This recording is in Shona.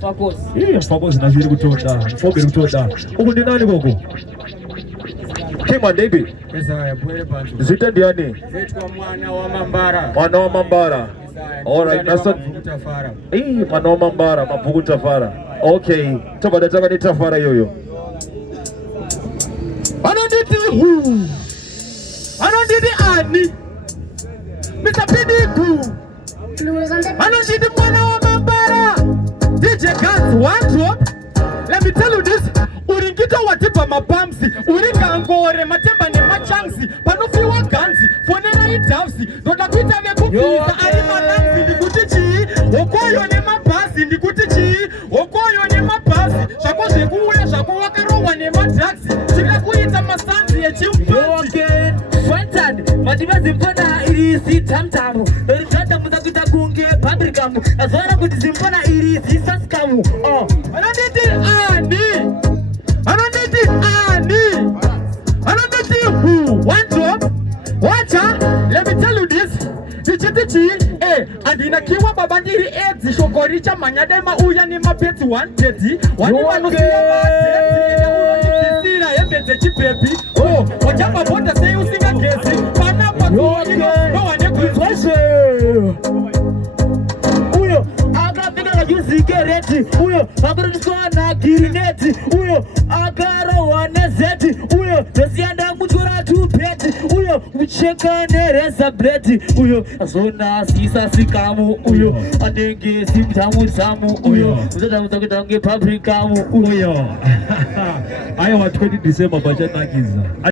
Fakos nazviri kutoda mfobiri kutoda uku ndinani koko Kima baby zita ndiani mwana wa Mambara alright nasa mwana wa Mambara mabhuku tafara okay tobada taka ni tafara yoyo anonditi ani Mr. Pidiku anonditi mwana wa Mambara DJ Guns one drop. Let me tell you this. Uringita watipa mapamsi uringangore matemba ne machansi panofiwa ganzi fonera itavsi ndoda kuita vekupisa ari mananzi ndikutichi okoyo ne mabhasi ndikutichi okoyo ne mabhasi zvako zvekuuya zvako wakarohwa ne mataxi chika kuita masanzi echimfati Fantad madivazi mpona irisi tamtamu ndoritsata muzakuita kunge battleground azora kuti zimpona irisi saskamu anonditi who one drop wacha let me tell you this tichitichi andina kiwa babandiri edzi shokoricha manyadema uya ni mapeti 130 wani vanosiya mateti unonitsisira yembedze chipepi wachamba bota sei usinga gesi panapa tuonino nowane kuizwashe uyo akapinga kajuzikereti uyo akurudiswana girineti uyo akarohwa nezeti uyo tosiyanda muchora tupeti uyo ucheka nereza bleti uyo azona sisa sikamu uyo anenge simtamutamu uyo uzatamuta nge paprikamu uyo ayo wa 20 December bachanakiza